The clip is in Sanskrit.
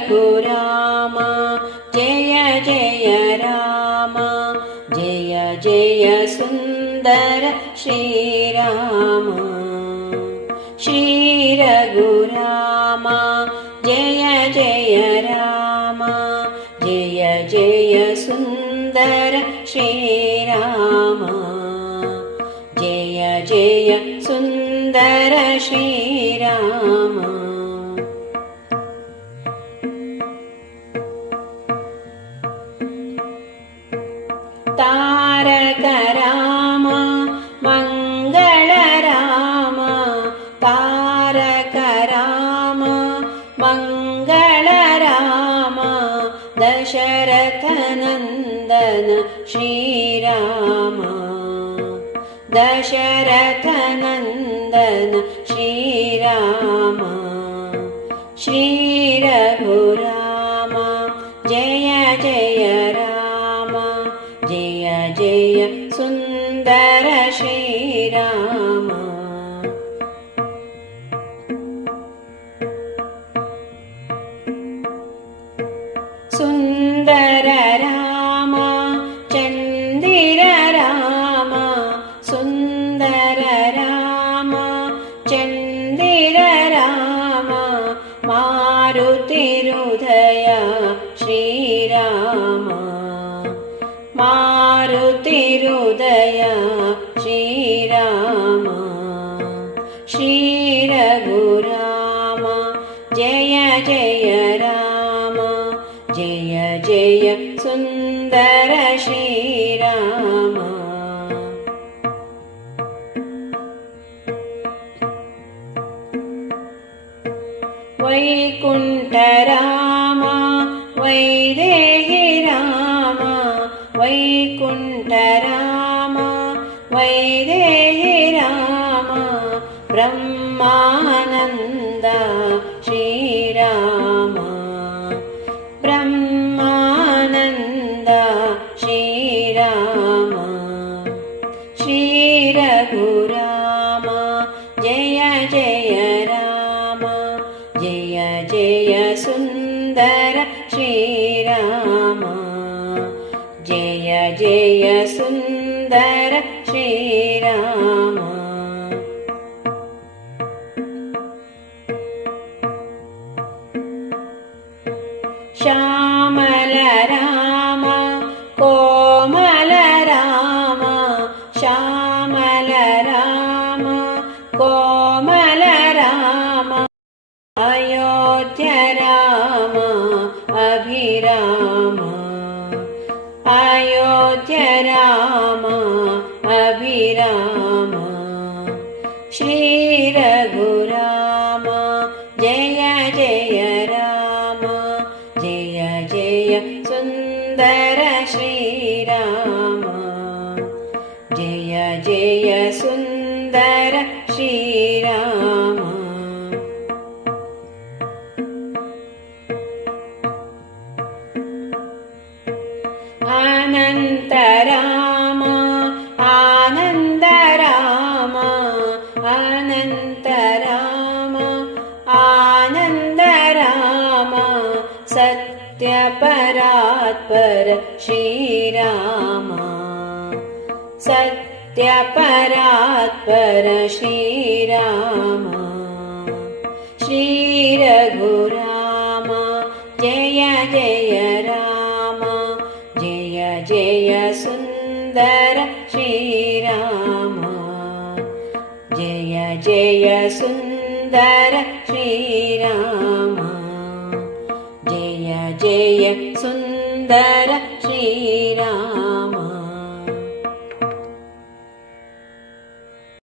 रघुराम जय जय राम जय जय सुन्दर श्रीराम श्री रघुराम जय जय राम जय जय सुन्दर श्रीराम जय जय सुन्दर श्रीराम तारक राम मंगल राम तारक राम मंगल राम दशरथ नंदन श्रीराम दशरथ नंदन श्रीराम श्री रघुराम जय जय राम जय जय सुन्दर श्रीराम सुन्दर राम चन्दिर राम सुन्दर राम चन्दिर राम मारुतिरुदय श्रीराम मारुतिरुदय श्रीराम श्री रघुराम जय जय राम जय जय सुन्दर श्रीराम वैकुण्ठ राम वैदेही राम वैकुण्ठ राम वैदेही राम ब्रह्मानन्द श्रीराम ब्रह्मानन्द श्रीराम श्री रघुराम जय जय राम जय जय सुन्दर श्रीराम जय जय सुन्दर श्रीराम श्यामल राम कोमल राम श्यामल राम कोमल राम अयोध्य राम अभिराम अयोध्य राम अभिराम श्री रघुराम जय जय राम जय जय सुन्दर श्रीराम जय जय सुन्दर श्रीराम अनन्त राम आनन्द राम अनन्त राम आनन्द राम सत्य परात्पर श्रीराम सत्य परात्पर श्रीराम श्री रघुराम जय जय राम जय जय सुन्दर श्रीराम जय जय सुन्दर श्रीराम जय जय सुन्दर श्रीराम